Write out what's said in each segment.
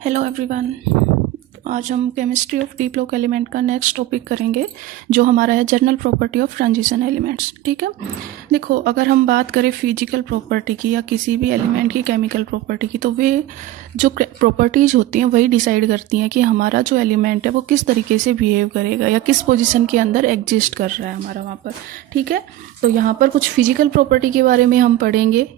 Hello everyone. आज हम chemistry of deep लोक एलिमेंट का नेक्स्ट टॉपिक करेंगे जो हमारा है general property of transition elements. ठीक है, देखो अगर हम बात करें फिजिकल प्रॉपर्टी की या किसी भी एलिमेंट की केमिकल प्रॉपर्टी की, तो वे जो प्रॉपर्टीज होती हैं वही डिसाइड करती हैं कि हमारा जो एलिमेंट है वो किस तरीके से बिहेव करेगा या किस पोजीशन के अंदर एग्जिस्ट कर रहा है हमारा वहाँ पर। ठीक है, तो यहाँ पर कुछ फिजिकल प्रॉपर्टी के बारे में हम पढ़ेंगे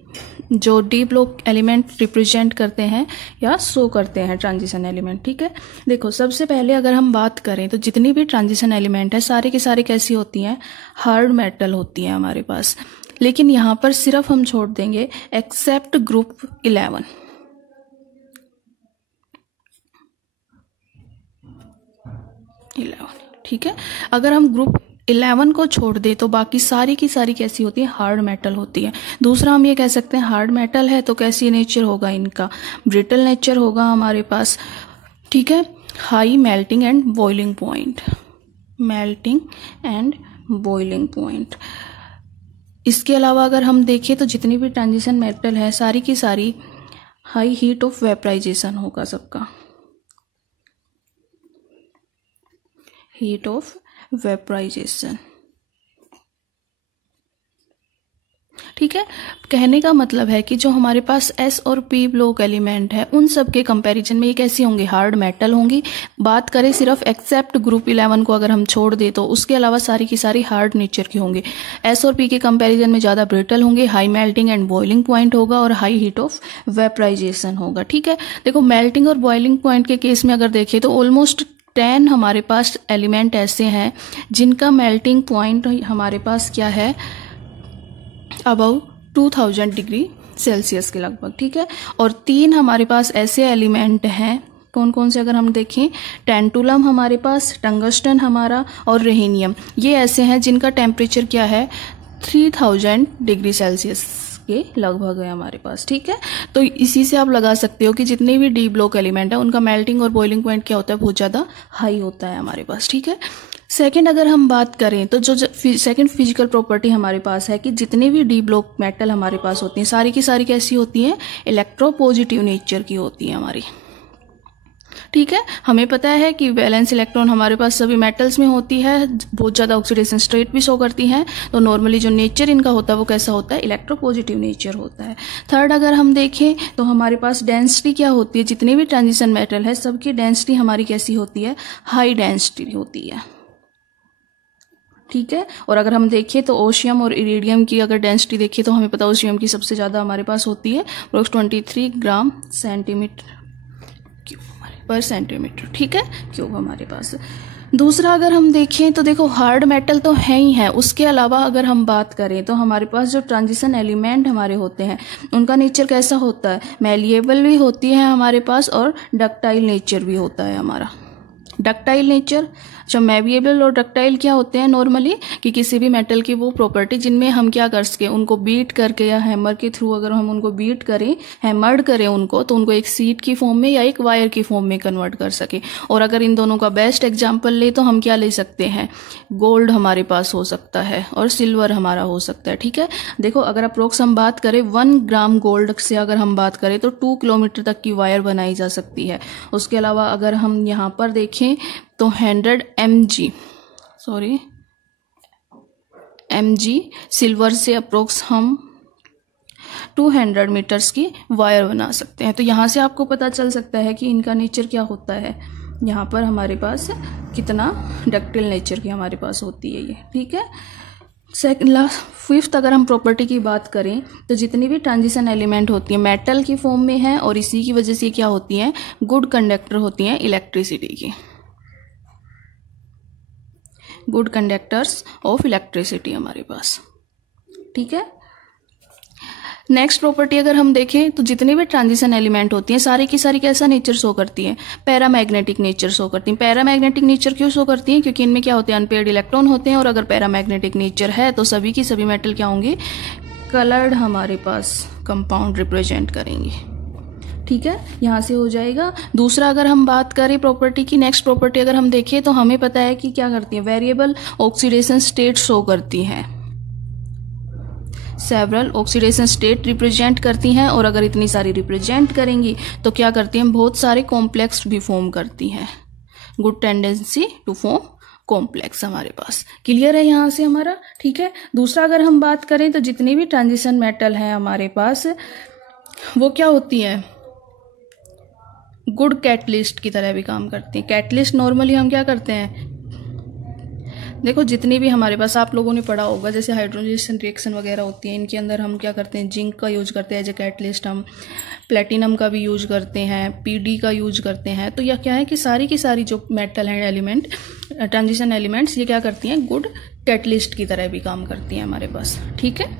जो डीप लोक एलिमेंट रिप्रेजेंट करते हैं या शो करते हैं ट्रांजिशन एलिमेंट। ठीक है, देखो सबसे पहले अगर हम बात करें तो जितनी भी ट्रांजिशन एलिमेंट है सारे के सारे कैसी होती हैं, हार्ड मेटल होती हैं हमारे पास। लेकिन यहाँ पर सिर्फ हम छोड़ देंगे एक्सेप्ट ग्रुप 11। ठीक है, अगर हम ग्रुप 11 को छोड़ दे तो बाकी सारी की सारी कैसी होती है, हार्ड मेटल होती है। दूसरा हम ये कह सकते हैं हार्ड मेटल है तो कैसी नेचर होगा इनका, ब्रिटल नेचर होगा हमारे पास। ठीक है, high melting and boiling point, melting and boiling point. इसके अलावा अगर हम देखें तो जितनी भी ट्रांजिशन मेटल है सारी की सारी हाई हीट ऑफ वेपराइजेशन होगा सबका, हीट ऑफ वेपराइजेशन। ठीक है, कहने का मतलब है कि जो हमारे पास एस और पी ब्लॉक एलिमेंट है उन सब के कंपैरिजन में ये कैसी होंगी, हार्ड मेटल होंगी। बात करें सिर्फ एक्सेप्ट ग्रुप 11 को अगर हम छोड़ दे तो उसके अलावा सारी की सारी हार्ड नेचर की होंगी। एस और पी के कंपैरिजन में ज़्यादा ब्रिटल होंगे, high melting and boiling point होगा और हाई हीट ऑफ वेपराइजेशन होगा। ठीक है, देखो मेल्टिंग और बॉइलिंग पॉइंट के केस में अगर देखें तो ऑलमोस्ट 10 हमारे पास एलिमेंट ऐसे हैं जिनका मेल्टिंग पॉइंट हमारे पास क्या है, अबाउ 2000 डिग्री सेल्सियस के लगभग। ठीक है, और 3 हमारे पास ऐसे एलिमेंट हैं, कौन कौन से अगर हम देखें, टेंटुलम हमारे पास, टंगस्टन हमारा और रेहेनियम, ये ऐसे हैं जिनका टेम्परेचर क्या है 3000 डिग्री सेल्सियस के लगभग है हमारे पास। ठीक है, तो इसी से आप लगा सकते हो कि जितने भी डी ब्लॉक एलिमेंट है उनका मेल्टिंग और बॉइलिंग पॉइंट क्या होता है, बहुत ज़्यादा हाई होता है हमारे पास। ठीक है, सेकंड अगर हम बात करें तो जो सेकंड फिजिकल प्रॉपर्टी हमारे पास है कि जितने भी डी ब्लॉक मेटल हमारे पास होती हैं सारी की सारी कैसी होती हैं, इलेक्ट्रोपॉजिटिव नेचर की होती हैं हमारी। ठीक है, हमें पता है कि वैलेंस इलेक्ट्रॉन हमारे पास सभी मेटल्स में होती है, बहुत ज़्यादा ऑक्सीडेशन स्टेट भी शो करती हैं, तो नॉर्मली जो नेचर इनका होता है वो कैसा होता है, इलेक्ट्रोपॉजिटिव नेचर होता है। थर्ड अगर हम देखें तो हमारे पास डेंसिटी क्या होती है, जितने भी ट्रांजिशन मेटल है सबकी डेंसिटी हमारी कैसी होती है, हाई डेंसिटी होती है। ठीक है, और अगर हम देखें तो ओशियम और इरिडियम की अगर डेंसिटी देखिए तो हमें पता है ओशियम की सबसे ज़्यादा हमारे पास होती है, 23 ग्राम सेंटीमीटर पर सेंटीमीटर। ठीक है, क्यूब हमारे पास। दूसरा अगर हम देखें तो देखो हार्ड मेटल तो है ही है, उसके अलावा अगर हम बात करें तो हमारे पास जो ट्रांजिशन एलिमेंट हमारे होते हैं उनका नेचर कैसा होता है, मैलिएबल भी होती है हमारे पास और डक्टाइल नेचर भी होता है हमारा। डक्टाइल नेचर, अच्छा मैलिएबल और डक्टाइल क्या होते हैं नॉर्मली कि किसी भी मेटल की वो प्रॉपर्टी जिनमें हम क्या कर सके, उनको बीट करके या हैमर के थ्रू अगर हम उनको बीट करें, हैमर्ड करें उनको, तो उनको एक सीट की फॉर्म में या एक वायर की फॉर्म में कन्वर्ट कर सके। और अगर इन दोनों का बेस्ट एग्जाम्पल ले तो हम क्या ले सकते हैं, गोल्ड हमारे पास हो सकता है और सिल्वर हमारा हो सकता है। ठीक है, देखो अगर अप्रोक्स हम बात करें 1 ग्राम गोल्ड से अगर हम बात करें तो 2 किलोमीटर तक की वायर बनाई जा सकती है। उसके अलावा अगर हम यहाँ पर देखें तो 100 mg सिल्वर से अप्रोक्स हम 200 मीटर्स की वायर बना सकते हैं। तो यहाँ से आपको पता चल सकता है कि इनका नेचर क्या होता है, यहाँ पर हमारे पास कितना डक्टाइल नेचर की हमारे पास होती है ये। ठीक है, फिफ्थ अगर हम प्रॉपर्टी की बात करें तो जितनी भी ट्रांजिशन एलिमेंट होती हैं मेटल की फॉर्म में है और इसी की वजह से क्या होती हैं, गुड कंडक्टर होती हैं इलेक्ट्रिसिटी की, गुड कंडक्टर्स ऑफ इलेक्ट्रिसिटी हमारे पास। ठीक है, नेक्स्ट प्रॉपर्टी अगर हम देखें तो जितनी भी ट्रांजिशन एलिमेंट होती हैं सारी की सारी कैसा नेचर शो करती हैं, पैरामैग्नेटिक नेचर शो करती हैं। पैरामैग्नेटिक नेचर क्यों शो करती हैं, क्योंकि इनमें क्या होते हैं, अनपेयर्ड इलेक्ट्रॉन होते हैं और अगर पैरामैग्नेटिक नेचर है तो सभी की सभी मेटल क्या होंगे, कलर्ड हमारे पास कंपाउंड रिप्रेजेंट करेंगे। ठीक है, यहाँ से हो जाएगा। दूसरा अगर हम बात करें प्रॉपर्टी की, नेक्स्ट प्रॉपर्टी अगर हम देखें तो हमें पता है कि क्या करती है, वेरिएबल ऑक्सीडेशन स्टेट शो करती हैं। सेवरल ऑक्सीडेशन स्टेट रिप्रेजेंट करती हैं, और अगर इतनी सारी रिप्रेजेंट करेंगी तो क्या करती हैं, बहुत सारे कॉम्प्लेक्स भी फॉर्म करती हैं। Good tendency to form complex हमारे पास क्लियर है यहाँ से हमारा। ठीक है, दूसरा अगर हम बात करें तो जितनी भी ट्रांजिशन मेटल है हमारे पास वो क्या होती है, गुड कैटलिस्ट की तरह भी काम करती हैं। कैटलिस्ट नॉर्मली हम क्या करते हैं, देखो जितनी भी हमारे पास आप लोगों ने पढ़ा होगा जैसे हाइड्रोजनेशन रिएक्शन वगैरह होती है, इनके अंदर हम क्या करते हैं, जिंक का यूज करते हैं एज ए कैटलिस्ट, हम प्लेटिनम का भी यूज करते हैं, पीडी का यूज करते हैं। तो यह क्या है कि सारी की सारी जो मेटल हैं एलिमेंट, ट्रांजिशन एलिमेंट्स, ये क्या करती हैं, गुड कैटलिस्ट की तरह भी काम करती हैं हमारे पास। ठीक है,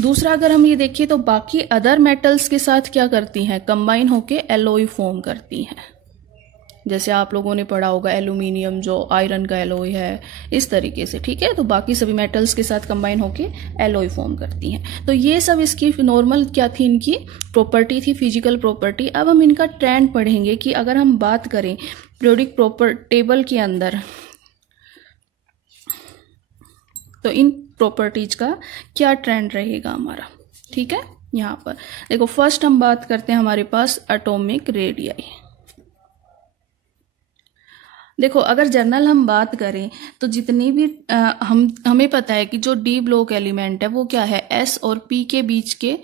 दूसरा अगर हम ये देखिए तो बाकी अदर मेटल्स के साथ क्या करती हैं, कंबाइन होके एलॉय फॉर्म करती हैं। जैसे आप लोगों ने पढ़ा होगा एल्यूमिनियम जो आयरन का एलॉय है, इस तरीके से। ठीक है, तो बाकी सभी मेटल्स के साथ कंबाइन होके एलॉय फॉर्म करती हैं। तो ये सब इसकी नॉर्मल क्या थी, इनकी प्रॉपर्टी थी, फिजिकल प्रॉपर्टी। अब हम इनका ट्रेंड पढ़ेंगे कि अगर हम बात करें पीरियोडिक टेबल के अंदर तो इन प्रॉपर्टीज का क्या ट्रेंड रहेगा हमारा। ठीक है, यहाँ पर देखो फर्स्ट हम बात करते हैं हमारे पास एटॉमिक रेडियाई। देखो अगर जनरल हम बात करें तो जितनी भी हमें पता है कि जो डी ब्लॉक एलिमेंट है वो क्या है, एस और पी के बीच के,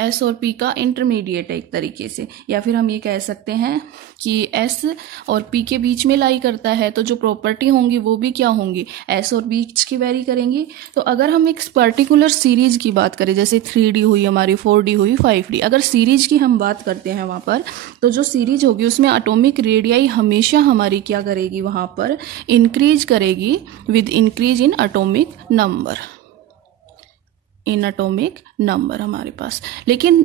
एस और पी का इंटरमीडिएट है एक तरीके से, या फिर हम ये कह सकते हैं कि एस और पी के बीच में लाई करता है। तो जो प्रॉपर्टी होंगी वो भी क्या होंगी, एस और बीच की वेरी करेंगी। तो अगर हम एक पर्टिकुलर सीरीज की बात करें, जैसे 3D हुई हमारी, 4D हुई, 5D, अगर सीरीज की हम बात करते हैं वहां पर, तो जो सीरीज होगी उसमें एटॉमिक रेडियाई हमेशा हमारी क्या करेगी, वहां पर इंक्रीज करेगी with increase in atomic number, in atomic number हमारे पास। लेकिन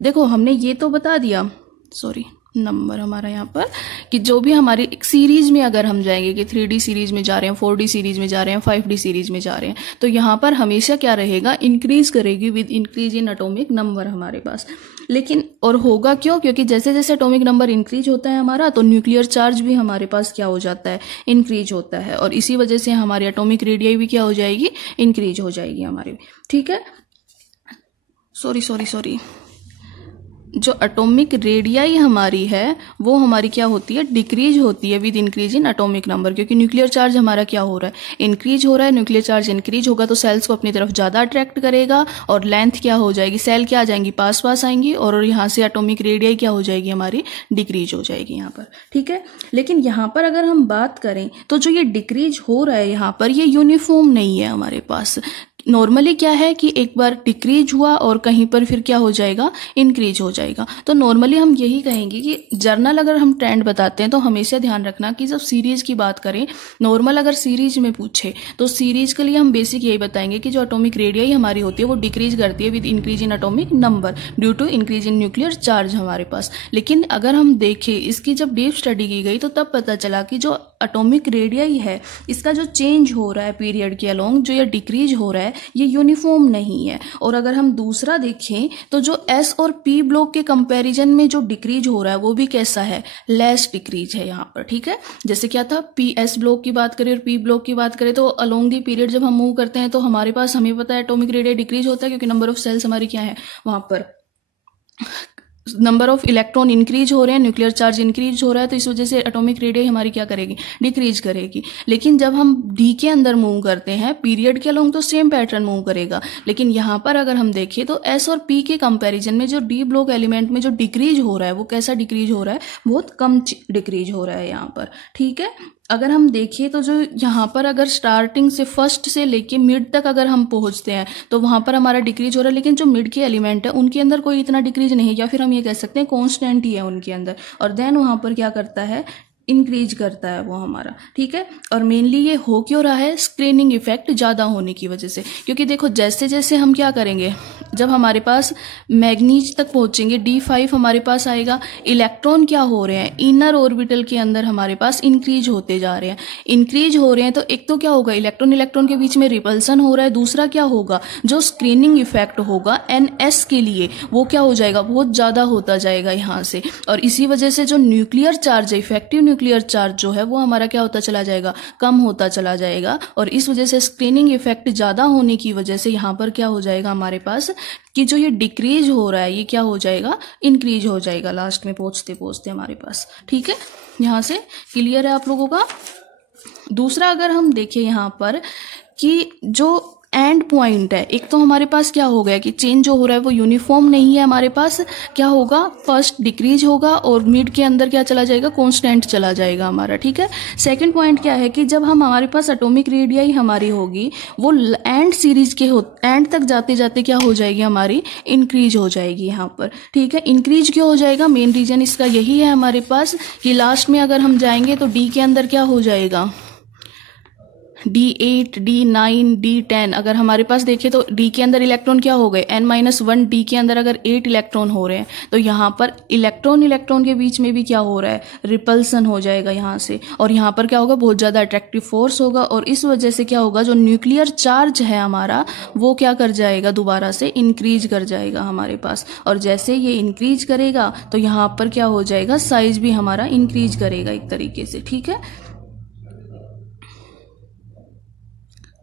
देखो हमने ये तो बता दिया, सॉरी नंबर हमारा यहाँ पर, कि जो भी हमारी सीरीज में अगर हम जाएंगे कि 3D सीरीज में जा रहे हैं, 4D सीरीज में जा रहे हैं, 5D सीरीज में जा रहे हैं, तो यहाँ पर हमेशा क्या रहेगा, इंक्रीज करेगी with increase in atomic number हमारे पास। लेकिन और होगा क्यों, क्योंकि जैसे जैसे एटॉमिक नंबर इंक्रीज होता है हमारा, तो न्यूक्लियर चार्ज भी हमारे पास क्या हो जाता है, इंक्रीज होता है, और इसी वजह से हमारी एटॉमिक रेडियाई भी क्या हो जाएगी, इंक्रीज हो जाएगी हमारी। ठीक है, सॉरी जो एटॉमिक रेडियाई हमारी है वो हमारी क्या होती है, डिक्रीज होती है with increase in atomic number, क्योंकि न्यूक्लियर चार्ज हमारा क्या हो रहा है, इंक्रीज हो रहा है। न्यूक्लियर चार्ज इंक्रीज होगा तो सेल्स को अपनी तरफ ज्यादा अट्रैक्ट करेगा, और लेंथ क्या हो जाएगी, सेल क्या आ जाएंगी, पास आएंगी, और यहाँ से एटॉमिक रेडियाई क्या हो जाएगी, हमारी डिक्रीज हो जाएगी यहाँ पर। ठीक है, लेकिन यहाँ पर अगर हम बात करें तो जो ये डिक्रीज हो रहा है यहाँ पर, ये यूनिफॉर्म नहीं है हमारे पास। नॉर्मली क्या है कि एक बार डिक्रीज हुआ और कहीं पर फिर क्या हो जाएगा, इंक्रीज हो जाएगा। तो नॉर्मली हम यही कहेंगे कि जर्नल अगर हम ट्रेंड बताते हैं तो हमेशा ध्यान रखना कि जब सीरीज की बात करें, नॉर्मल अगर सीरीज में पूछे तो सीरीज के लिए हम बेसिक यही बताएंगे कि जो एटॉमिक रेडियाई हमारी होती है वो डिक्रीज करती है with increase in atomic number due to increase in nuclear charge हमारे पास। लेकिन अगर हम देखें इसकी जब डीप स्टडी की गई तो तब पता चला कि जो एटॉमिक रेडियाई है इसका जो चेंज हो रहा है पीरियड के अलोंग, जो ये डिक्रीज हो रहा है, ये यूनिफॉर्म नहीं है। और अगर हम दूसरा देखें तो जो एस और पी ब्लॉक के कंपैरिजन में जो डिक्रीज हो रहा है वो भी कैसा है, लेस डिक्रीज है यहाँ पर। ठीक है, जैसे क्या था, पी एस ब्लॉक की बात करें और पी ब्लॉक की बात करें तो अलोंग दी पीरियड जब हम मूव करते हैं तो हमारे पास, हमें पता है एटॉमिक रेडियाई डिक्रीज होता है क्योंकि नंबर ऑफ सेल्स हमारी क्या है, वहां पर नंबर ऑफ इलेक्ट्रॉन इंक्रीज हो रहे हैं, न्यूक्लियर चार्ज इंक्रीज हो रहा है, तो इस वजह से एटॉमिक रेडियाई हमारी क्या करेगी, डिक्रीज करेगी। लेकिन जब हम डी के अंदर मूव करते हैं पीरियड के अलोंग तो सेम पैटर्न मूव करेगा। लेकिन यहाँ पर अगर हम देखें तो एस और पी के कंपैरिजन में जो डी ब्लॉक एलिमेंट में जो डिक्रीज हो रहा है वो कैसा डिक्रीज हो रहा है, बहुत कम डिक्रीज हो रहा है यहाँ पर। ठीक है, अगर हम देखिए तो जो यहाँ पर अगर स्टार्टिंग से फर्स्ट से लेके मिड तक अगर हम पहुंचते हैं तो वहां पर हमारा डिक्रीज हो रहा है, लेकिन जो मिड के एलिमेंट है उनके अंदर कोई इतना डिक्रीज नहीं, या फिर हम ये कह सकते हैं कांस्टेंट ही है उनके अंदर, और देन वहां पर क्या करता है, इंक्रीज करता है वो हमारा। ठीक है, और मेनली ये हो क्यों रहा है, स्क्रीनिंग इफेक्ट ज्यादा होने की वजह से। क्योंकि देखो जैसे जैसे हम क्या करेंगे, जब हमारे पास मैग्नीज तक पहुंचेंगे, D5 हमारे पास आएगा, इलेक्ट्रॉन क्या हो रहे हैं, इनर ऑर्बिटल के अंदर हमारे पास इंक्रीज होते जा रहे हैं। इंक्रीज हो रहे हैं तो एक तो क्या होगा, इलेक्ट्रॉन इलेक्ट्रॉन के बीच में रिपल्सन हो रहा है, दूसरा क्या होगा, जो स्क्रीनिंग इफेक्ट होगा NS के लिए वो क्या हो जाएगा, बहुत ज्यादा होता जाएगा यहाँ से। और इसी वजह से जो न्यूक्लियर चार्ज है, इफेक्टिव न्यूक्लियर चार्ज जो है वो हमारा क्या होता चला जाएगा, कम होता चला जाएगा। और इस वजह से स्क्रीनिंग इफेक्ट ज़्यादा होने की वजह से यहाँ पर क्या हो जाएगा हमारे पास कि जो ये डिक्रीज हो रहा है ये क्या हो जाएगा, इंक्रीज हो जाएगा लास्ट में पहुँचते पहुँचते हमारे पास। ठीक है, यहाँ से क्लियर है आप लोगों का। दूसरा अगर हम देखें यहाँ पर कि जो एंड पॉइंट है, एक तो हमारे पास क्या हो गया कि चेंज जो हो रहा है वो यूनिफॉर्म नहीं है हमारे पास, क्या होगा, फर्स्ट डिक्रीज होगा और मिड के अंदर क्या चला जाएगा, कांस्टेंट चला जाएगा हमारा। ठीक है, सेकंड पॉइंट क्या है कि जब हमारे पास एटॉमिक रेडियाई हमारी होगी वो एंड सीरीज के एंड तक जाते जाते क्या हो जाएगी हमारी, इंक्रीज हो जाएगी यहाँ पर। ठीक है, इंक्रीज क्यों हो जाएगा, मेन रीजन इसका यही है हमारे पास कि लास्ट में अगर हम जाएंगे तो डी के अंदर क्या हो जाएगा, D8, D9, D10। अगर हमारे पास देखें तो D के अंदर इलेक्ट्रॉन क्या हो गए, n-1, D के अंदर अगर 8 इलेक्ट्रॉन हो रहे हैं तो यहाँ पर इलेक्ट्रॉन के बीच में भी क्या हो रहा है, रिपल्सन हो जाएगा यहाँ से। और यहाँ पर क्या होगा, बहुत ज़्यादा अट्रैक्टिव फोर्स होगा और इस वजह से क्या होगा, जो न्यूक्लियर चार्ज है हमारा वो क्या कर जाएगा, दोबारा से इंक्रीज कर जाएगा हमारे पास। और जैसे ये इंक्रीज करेगा तो यहाँ पर क्या हो जाएगा, साइज भी हमारा इंक्रीज करेगा एक तरीके से। ठीक है,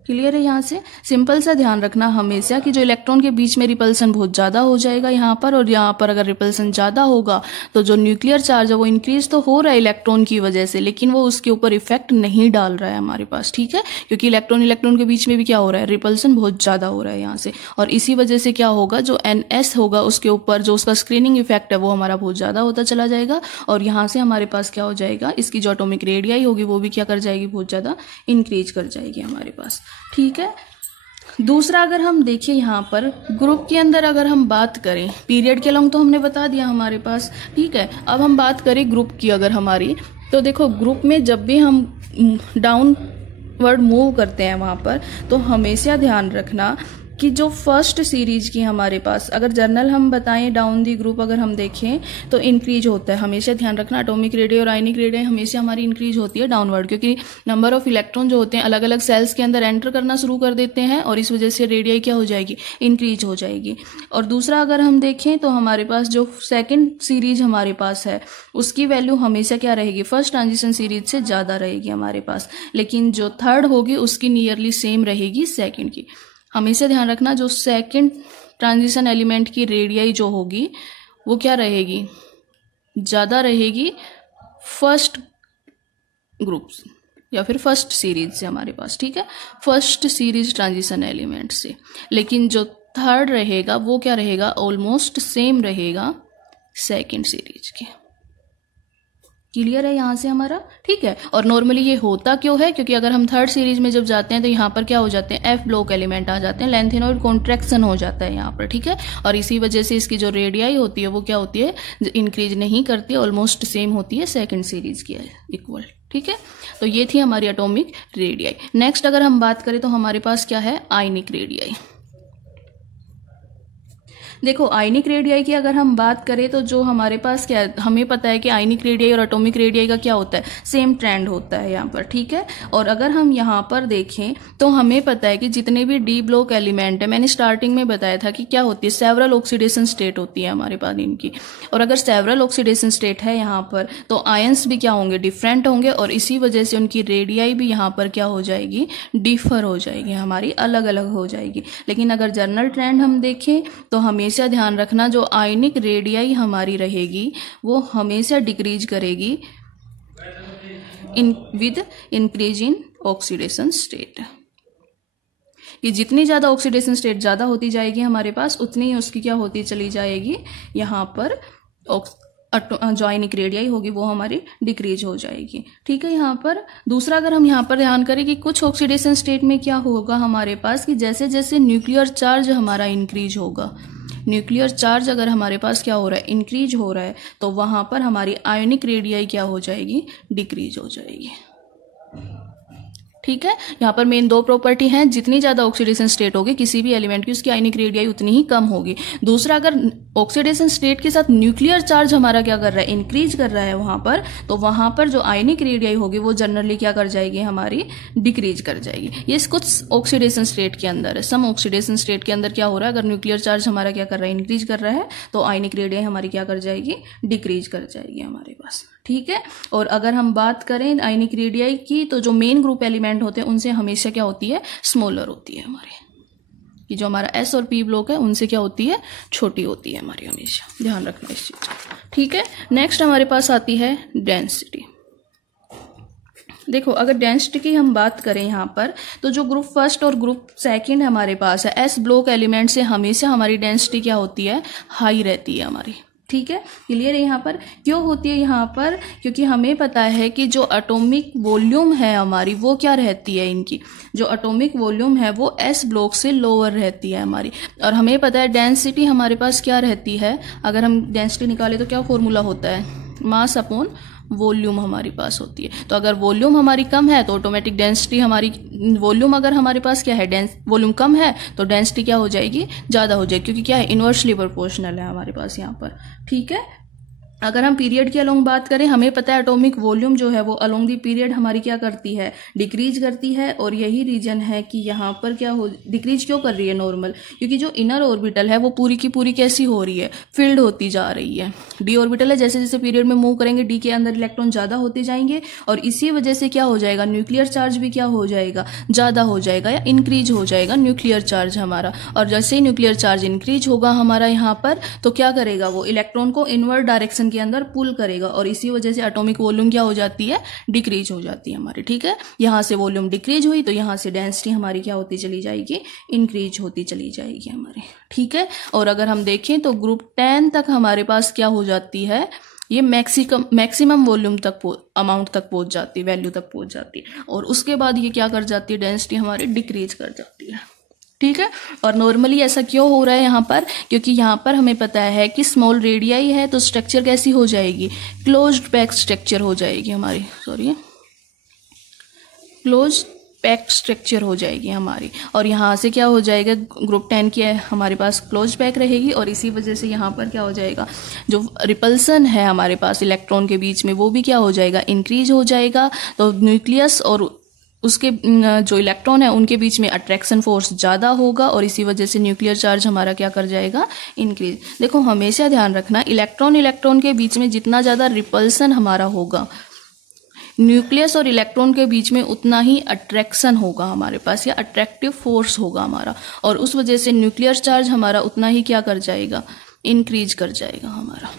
क्लियर है। यहाँ से सिंपल सा ध्यान रखना हमेशा कि जो इलेक्ट्रॉन के बीच में रिपल्सन बहुत ज़्यादा हो जाएगा यहाँ पर, और यहाँ पर अगर रिपल्सन ज़्यादा होगा तो जो न्यूक्लियर चार्ज है वो इंक्रीज तो हो रहा है इलेक्ट्रॉन की वजह से, लेकिन वो उसके ऊपर इफेक्ट नहीं डाल रहा है हमारे पास। ठीक है, क्योंकि इलेक्ट्रॉन के बीच में भी क्या हो रहा है, रिपल्सन बहुत ज़्यादा हो रहा है यहाँ से। और इसी वजह से क्या होगा, जो NS होगा उसके ऊपर जो उसका स्क्रीनिंग इफेक्ट है वो हमारा बहुत ज़्यादा होता चला जाएगा। और यहाँ से हमारे पास क्या हो जाएगा, इसकी जो एटॉमिक रेडियाई होगी वो भी क्या कर जाएगी, बहुत ज़्यादा इंक्रीज कर जाएगी हमारे पास। ठीक है, दूसरा अगर हम देखिए यहाँ पर ग्रुप के अंदर अगर हम बात करें, पीरियड के लॉन्ग तो हमने बता दिया हमारे पास। ठीक है, अब हम बात करें ग्रुप की अगर हमारी, तो देखो ग्रुप में जब भी हम डाउनवर्ड मूव करते हैं वहाँ पर तो हमेशा ध्यान रखना कि जो फर्स्ट सीरीज की हमारे पास, अगर जर्नल हम बताएं डाउन दी ग्रुप अगर हम देखें तो इंक्रीज होता है। हमेशा ध्यान रखना एटॉमिक रेडियाई और आयनिक रेडियाई हमेशा हमारी इंक्रीज होती है डाउनवर्ड, क्योंकि नंबर ऑफ इलेक्ट्रॉन जो होते हैं अलग अलग सेल्स के अंदर एंटर करना शुरू कर देते हैं और इस वजह से रेडियाई क्या हो जाएगी, इंक्रीज हो जाएगी। और दूसरा अगर हम देखें तो हमारे पास जो सेकेंड सीरीज हमारे पास है उसकी वैल्यू हमेशा क्या रहेगी, फर्स्ट ट्रांजिशन सीरीज से ज़्यादा रहेगी हमारे पास, लेकिन जो थर्ड होगी उसकी नियरली सेम रहेगी सेकेंड की। हमेशा ध्यान रखना जो सेकंड ट्रांजिशन एलिमेंट की रेडियाई जो होगी वो क्या रहेगी, ज़्यादा रहेगी फर्स्ट ग्रुप या फिर फर्स्ट सीरीज से हमारे पास। ठीक है, फर्स्ट सीरीज ट्रांजिशन एलिमेंट से, लेकिन जो थर्ड रहेगा वो क्या रहेगा, ऑलमोस्ट सेम रहेगा सेकंड सीरीज के। क्लियर है यहाँ से हमारा। ठीक है, और नॉर्मली ये होता क्यों है, क्योंकि अगर हम थर्ड सीरीज में जब जाते हैं तो यहाँ पर क्या हो जाते हैं, F ब्लॉक एलिमेंट आ जाते हैं, लेंथेनॉइड कॉन्ट्रैक्शन हो जाता है यहाँ पर। ठीक है, और इसी वजह से इसकी जो रेडियाई होती है वो क्या होती है, इंक्रीज नहीं करती, ऑलमोस्ट सेम होती है सेकंड सीरीज की इक्वल। ठीक है, तो ये थी हमारी एटॉमिक रेडियाई। नेक्स्ट अगर हम बात करें तो हमारे पास क्या है, आयनिक रेडियाई। देखो आयनिक रेडियाई की अगर हम बात करें तो जो हमारे पास क्या है, हमें पता है कि आयनिक रेडियाई और एटॉमिक रेडियाई का क्या होता है, सेम ट्रेंड होता है यहाँ पर। ठीक है, और अगर हम यहाँ पर देखें तो हमें पता है कि जितने भी डी ब्लॉक एलिमेंट है, मैंने स्टार्टिंग में बताया था कि क्या होती है, सेवरल ऑक्सीडेशन स्टेट होती है हमारे पास इनकी। और अगर सेवरल ऑक्सीडेशन स्टेट है यहाँ पर तो आयंस भी क्या होंगे, डिफरेंट होंगे, और इसी वजह से उनकी रेडियाई भी यहाँ पर क्या हो जाएगी, डिफर हो जाएगी, हमारी अलग अलग हो जाएगी। लेकिन अगर जनरल ट्रेंड हम देखें तो हमेशा ध्यान रखना जो आयनिक रेडियाई हमारी रहेगी वो हमेशा डिक्रीज करेगी with increase in oxidation state. कि जितनी ज़्यादा ऑक्सीडेशन स्टेट ज़्यादा होती जाएगी हमारे पास, उतनी ही उसकी क्या होती चली जाएगी, यहाँ पर जो आयनिक रेडियाई होगी वो हमारी डिक्रीज हो जाएगी। ठीक है, यहाँ पर दूसरा अगर हम यहाँ पर ध्यान करें कि कुछ ऑक्सीडेशन स्टेट में क्या होगा हमारे पास कि जैसे जैसे न्यूक्लियर चार्ज हमारा इंक्रीज होगा, न्यूक्लियर चार्ज अगर हमारे पास क्या हो रहा है, इंक्रीज हो रहा है, तो वहाँ पर हमारी आयनिक रेडियाई क्या हो जाएगी, डिक्रीज हो जाएगी। ठीक है। यहाँ पर मेन दो प्रॉपर्टी हैं, जितनी ज़्यादा ऑक्सीडेशन स्टेट होगी किसी भी एलिमेंट की, उसकी आयनिक रेडियाई उतनी ही कम होगी। दूसरा, अगर ऑक्सीडेशन स्टेट के साथ न्यूक्लियर चार्ज हमारा क्या कर रहा है, इंक्रीज कर रहा है वहाँ पर, तो वहाँ पर जो आयनिक रेडियाई होगी वो जनरली क्या कर जाएगी, हमारी डिक्रीज कर जाएगी। ये कुछ ऑक्सीडेशन स्टेट के अंदर है। सम ऑक्सीडेशन स्टेट के अंदर क्या हो रहा है, अगर न्यूक्लियर चार्ज हमारा क्या कर रहा है, इंक्रीज कर रहा है, तो आयनिक रेडियाई हमारी क्या कर जाएगी, डिक्रीज कर जाएगी हमारे पास। ठीक है। और अगर हम बात करें आयनिक रेडियाई की, तो जो मेन ग्रुप एलिमेंट होते हैं उनसे हमेशा क्या होती है, स्मॉलर होती है हमारे, कि जो हमारा एस और पी ब्लॉक है उनसे क्या होती है, छोटी होती है हमारी, हमेशा ध्यान रखना इस चीज का। ठीक है। नेक्स्ट हमारे पास आती है डेंसिटी। देखो, अगर डेंसिटी की हम बात करें यहाँ पर, तो जो ग्रुप फर्स्ट और ग्रुप सेकंड हमारे पास है, एस ब्लॉक एलिमेंट से हमेशा हमारी डेंसिटी क्या होती है, हाई रहती है हमारी। ठीक है, क्लियर है। यहाँ पर क्यों होती है, यहाँ पर क्योंकि हमें पता है कि जो एटॉमिक वॉल्यूम है हमारी, वो क्या रहती है, इनकी जो एटॉमिक वॉल्यूम है वो एस ब्लॉक से लोअर रहती है हमारी। और हमें पता है डेंसिटी हमारे पास क्या रहती है, अगर हम डेंसिटी निकाले तो क्या फॉर्मूला होता है, मास अपॉन वॉल्यूम हमारी पास होती है। तो अगर वॉल्यूम हमारी कम है तो ऑटोमेटिक डेंसिटी हमारी, वॉल्यूम अगर हमारे पास क्या है, वॉल्यूम कम है तो डेंसिटी क्या हो जाएगी, ज़्यादा हो जाएगी, क्योंकि क्या है, इनवर्सली प्रोपोर्शनल है हमारे पास यहाँ पर। ठीक है। अगर हम पीरियड की अलोंग बात करें, हमें पता है एटॉमिक वॉल्यूम जो है वो अलोंग दी पीरियड हमारी क्या करती है, डिक्रीज करती है। और यही रीजन है कि यहाँ पर क्या हो, डिक्रीज क्यों कर रही है नॉर्मल, क्योंकि जो इनर ऑर्बिटल है वो पूरी की पूरी कैसी हो रही है, फिल्ड होती जा रही है। डी ऑर्बिटल है, जैसे जैसे पीरियड में मूव करेंगे डी के अंदर इलेक्ट्रॉन ज़्यादा होते जाएंगे, और इसी वजह से क्या हो जाएगा, न्यूक्लियर चार्ज भी क्या हो जाएगा, ज़्यादा हो जाएगा या इंक्रीज हो जाएगा न्यूक्लियर चार्ज हमारा। और जैसे ही न्यूक्लियर चार्ज इंक्रीज होगा हमारा यहाँ पर, तो क्या करेगा, वो इलेक्ट्रॉन को इनवर्ड डायरेक्शन के अंदर पुल करेगा, और इसी वजह से एटॉमिक वॉल्यूम क्या हो जाती है, डिक्रीज हो जाती है हमारी। ठीक है। यहाँ से वॉल्यूम डिक्रीज हुई तो यहाँ से डेंसिटी हमारी क्या होती चली जाएगी, इंक्रीज होती चली जाएगी हमारी। ठीक है। और अगर हम देखें तो ग्रुप 10 तक हमारे पास क्या हो जाती है, ये मैक्सिमम वॉल्यूम तक अमाउंट तक पहुंच जाती है, वैल्यू तक पहुंच जाती है, और उसके बाद ये क्या कर जाती है, डेंसिटी हमारी डिक्रीज कर जाती है। ठीक है। और नॉर्मली ऐसा क्यों हो रहा है यहाँ पर, क्योंकि यहाँ पर हमें पता है कि स्मॉल रेडियाई है तो स्ट्रक्चर कैसी हो जाएगी, क्लोज्ड पैक्ड स्ट्रक्चर हो जाएगी हमारी, क्लोज्ड पैक्ड स्ट्रक्चर हो जाएगी हमारी। और यहाँ से क्या हो जाएगा, ग्रुप 10 की हमारे पास क्लोज पैक रहेगी, और इसी वजह से यहाँ पर क्या हो जाएगा, जो रिपल्सन है हमारे पास इलेक्ट्रॉन के बीच में वो भी क्या हो जाएगा, इंक्रीज हो जाएगा। तो न्यूक्लियस और उसके जो इलेक्ट्रॉन है उनके बीच में अट्रैक्शन फोर्स ज़्यादा होगा, और इसी वजह से न्यूक्लियर चार्ज हमारा क्या कर जाएगा, इंक्रीज। देखो, हमेशा ध्यान रखना, इलेक्ट्रॉन के बीच में जितना ज़्यादा रिपल्सन हमारा होगा, न्यूक्लियस और इलेक्ट्रॉन के बीच में उतना ही अट्रैक्शन होगा हमारे पास, या अट्रैक्टिव फोर्स होगा हमारा, और उस वजह से न्यूक्लियर चार्ज हमारा उतना ही क्या कर जाएगा, इंक्रीज कर जाएगा हमारा।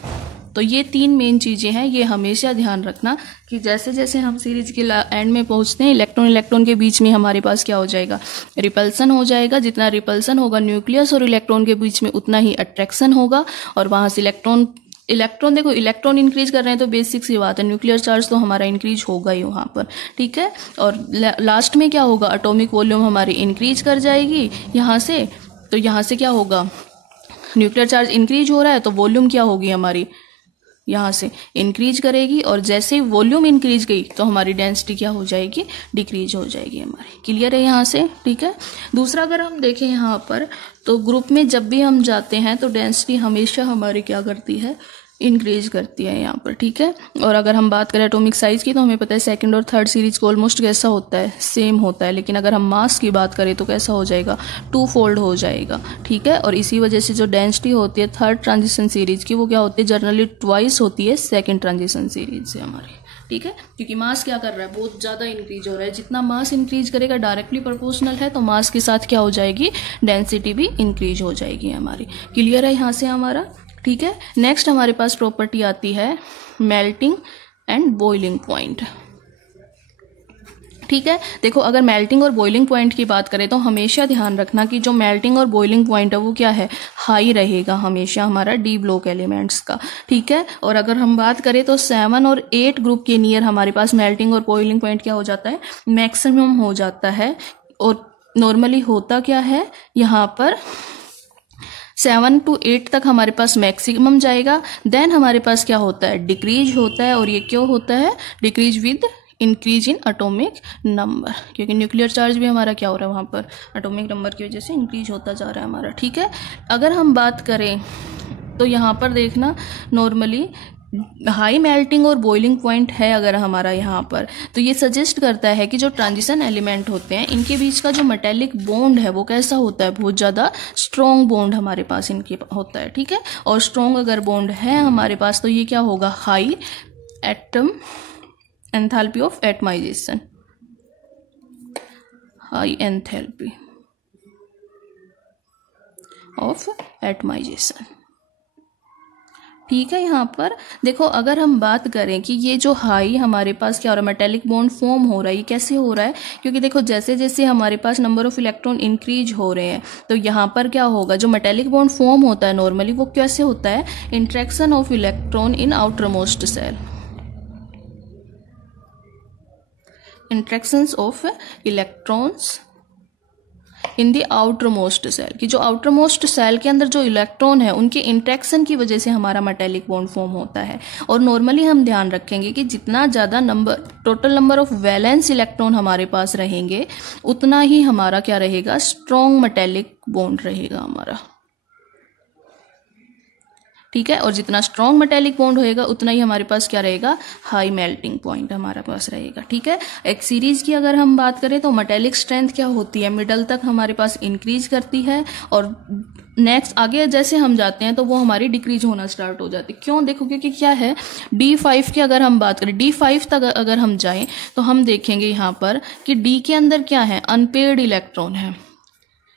तो ये तीन मेन चीज़ें हैं, ये हमेशा ध्यान रखना कि जैसे जैसे हम सीरीज के एंड में पहुंचते हैं, इलेक्ट्रॉन के बीच में हमारे पास क्या हो जाएगा, रिपल्सन हो जाएगा। जितना रिपल्सन होगा न्यूक्लियस और इलेक्ट्रॉन के बीच में उतना ही अट्रैक्शन होगा, और वहाँ से इलेक्ट्रॉन देखो, इलेक्ट्रॉन इंक्रीज कर रहे हैं तो बेसिक सी बात है, न्यूक्लियर चार्ज तो हमारा इंक्रीज होगा ही वहाँ पर। ठीक है। और लास्ट में क्या होगा, एटॉमिक वॉल्यूम हमारी इंक्रीज कर जाएगी यहाँ से, तो यहाँ से क्या होगा, न्यूक्लियर चार्ज इंक्रीज हो रहा है तो वॉल्यूम क्या होगी हमारी, यहाँ से इंक्रीज करेगी, और जैसे ही वॉल्यूम इंक्रीज गई तो हमारी डेंसिटी क्या हो जाएगी, डिक्रीज हो जाएगी हमारी। क्लियर है यहाँ से। ठीक है। दूसरा, अगर हम देखें यहाँ पर, तो ग्रुप में जब भी हम जाते हैं तो डेंसिटी हमेशा हमारी क्या करती है, इंक्रीज करती है यहाँ पर। ठीक है। और अगर हम बात करें एटॉमिक साइज की, तो हमें पता है सेकंड और थर्ड सीरीज को ऑलमोस्ट कैसा होता है, सेम होता है, लेकिन अगर हम मास की बात करें तो कैसा हो जाएगा, 2 फोल्ड हो जाएगा। ठीक है। और इसी वजह से जो डेंसिटी होती है थर्ड ट्रांजिशन सीरीज की, वो क्या होती है, जनरली ट्वाइस होती है सेकेंड ट्रांजिशन सीरीज से हमारी। ठीक है। क्योंकि मास क्या कर रहा है, बहुत ज़्यादा इंक्रीज हो रहा है, जितना मास इंक्रीज करेगा डायरेक्टली प्रोपोर्शनल है, तो मास के साथ क्या हो जाएगी, डेंसिटी भी इंक्रीज हो जाएगी हमारी। क्लियर है यहाँ से हमारा। ठीक है। नेक्स्ट हमारे पास प्रॉपर्टी आती है मेल्टिंग एंड बॉइलिंग पॉइंट। ठीक है। देखो, अगर मेल्टिंग और बॉइलिंग पॉइंट की बात करें तो हमेशा ध्यान रखना कि जो मेल्टिंग और बॉइलिंग पॉइंट है वो क्या है, हाई रहेगा हमेशा हमारा डी ब्लॉक एलिमेंट्स का। ठीक है। और अगर हम बात करें तो 7 और 8 ग्रुप के नियर हमारे पास मेल्टिंग और बॉइलिंग पॉइंट क्या हो जाता है, मैक्सिमम हो जाता है। और नॉर्मली होता क्या है, यहाँ पर 7 to 8 तक हमारे पास मैक्सिमम जाएगा, देन हमारे पास क्या होता है, डिक्रीज होता है। और ये क्यों होता है, decrease with increase in atomic number, क्योंकि न्यूक्लियर चार्ज भी हमारा क्या हो रहा है वहाँ पर एटॉमिक नंबर की वजह से इंक्रीज होता जा रहा है हमारा। ठीक है, अगर हम बात करें तो यहाँ पर देखना नॉर्मली हाई मेल्टिंग और बॉइलिंग पॉइंट है अगर हमारा यहाँ पर, तो ये सजेस्ट करता है कि जो ट्रांजिशन एलिमेंट होते हैं इनके बीच का जो मेटेलिक बॉन्ड है वो कैसा होता है, बहुत ज़्यादा स्ट्रॉन्ग बॉन्ड हमारे पास इनके होता है। ठीक है, और स्ट्रॉन्ग अगर बॉन्ड है हमारे पास तो ये क्या होगा, high atom enthalpy of atomization, high enthalpy of atomization. ठीक है, यहाँ पर देखो अगर हम बात करें कि ये जो हाई हमारे पास क्या हो रहा है, मेटेलिक बॉन्ड फॉर्म हो रहा है, ये कैसे हो रहा है, क्योंकि देखो जैसे जैसे हमारे पास नंबर ऑफ इलेक्ट्रॉन इंक्रीज हो रहे हैं तो यहाँ पर क्या होगा, जो मेटेलिक बॉन्ड फॉर्म होता है नॉर्मली वो कैसे होता है, interaction of electron in outer most shell, interactions of electrons in the outer most shell, कि जो आउटर मोस्ट सेल के अंदर जो इलेक्ट्रॉन है उनके इंट्रैक्शन की वजह से हमारा मेटेलिक बॉन्ड फॉर्म होता है। और नॉर्मली हम ध्यान रखेंगे कि जितना ज़्यादा number total number of valence electron हमारे पास रहेंगे उतना ही हमारा क्या रहेगा, स्ट्रॉन्ग मेटेलिक बॉन्ड रहेगा हमारा। ठीक है, और जितना स्ट्रॉन्ग मेटेलिक बॉन्ड होएगा उतना ही हमारे पास क्या रहेगा, हाई मेल्टिंग पॉइंट हमारे पास रहेगा। ठीक है, एक सीरीज की अगर हम बात करें तो मेटेलिक स्ट्रेंथ क्या होती है, मिडल तक हमारे पास इंक्रीज करती है और नेक्स्ट आगे जैसे हम जाते हैं तो वो हमारी डिक्रीज होना स्टार्ट हो जाती है। क्यों, देखो क्योंकि क्या है, D5 की अगर हम बात करें, D5 तक अगर हम जाएं तो हम देखेंगे यहाँ पर कि D के अंदर क्या है, अनपेयर्ड इलेक्ट्रॉन है,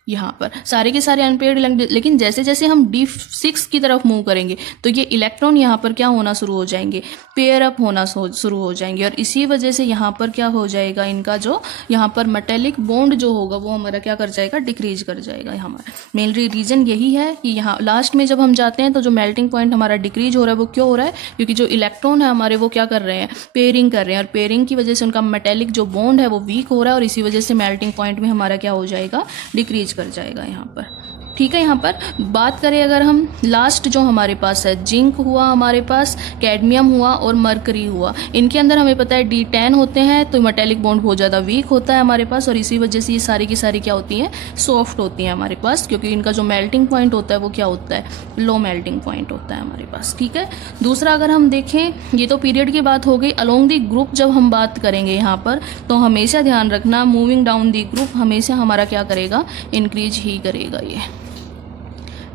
यहाँ पर सारे के सारे अनपेयर्ड इलेक्ट्रॉन। लेकिन जैसे जैसे हम D6 की तरफ मूव करेंगे तो ये इलेक्ट्रॉन यहाँ पर क्या होना शुरू हो जाएंगे, पेयर अप होना शुरू हो जाएंगे, और इसी वजह से यहाँ पर क्या हो जाएगा, इनका जो यहाँ पर मेटेलिक बॉन्ड जो होगा वो हमारा क्या कर जाएगा, डिक्रीज कर जाएगा। हमारा मेन रीजन यही है कि यहाँ लास्ट में जब हम जाते हैं तो जो मेल्टिंग पॉइंट हमारा डिक्रीज हो रहा है वो क्यों हो रहा है, क्योंकि जो इलेक्ट्रॉन है हमारे वो क्या कर रहे हैं, पेयरिंग कर रहे हैं, और पेयरिंग की वजह से उनका मेटेलिक जो बॉन्ड है वो वीक हो रहा है और इसी वजह से मेल्टिंग पॉइंट में हमारा क्या हो जाएगा, डिक्रीज कर जाएगा यहाँ पर। ठीक है, यहाँ पर बात करें अगर हम लास्ट जो हमारे पास है, जिंक हुआ हमारे पास, कैडमियम हुआ और मरकरी हुआ, इनके अंदर हमें पता है D10 होते हैं तो मेटेलिक बॉन्ड बहुत ज़्यादा वीक होता है हमारे पास, और इसी वजह से ये सारी की सारी क्या होती हैं, सॉफ्ट होती हैं हमारे पास, क्योंकि इनका जो मेल्टिंग पॉइंट होता है वो क्या होता है, लो मेल्टिंग पॉइंट होता है हमारे पास। ठीक है, दूसरा अगर हम देखें, ये तो पीरियड की बात हो गई। अलोंग दी ग्रुप जब हम बात करेंगे यहाँ पर तो हमेशा ध्यान रखना, मूविंग डाउन दी ग्रुप हमेशा हमारा क्या करेगा, इंक्रीज ही करेगा ये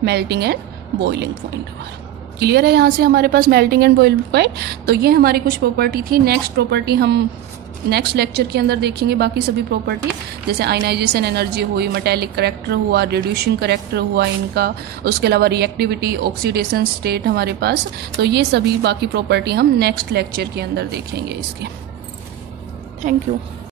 मेल्टिंग एंड बॉइलिंग पॉइंट हमारा। क्लियर है यहाँ से हमारे पास मेल्टिंग एंड बॉइलिंग पॉइंट। तो ये हमारी कुछ प्रॉपर्टी थी। नेक्स्ट प्रॉपर्टी हम नेक्स्ट लेक्चर के अंदर देखेंगे, बाकी सभी प्रॉपर्टी जैसे आयनाइजेशन एनर्जी हुई, मेटेलिक करेक्टर हुआ, रिड्यूसिंग करेक्टर हुआ इनका, उसके अलावा रिएक्टिविटी, ऑक्सीडेशन स्टेट हमारे पास, तो ये सभी बाकी प्रॉपर्टी हम नेक्स्ट लेक्चर के अंदर देखेंगे इसके। Thank you.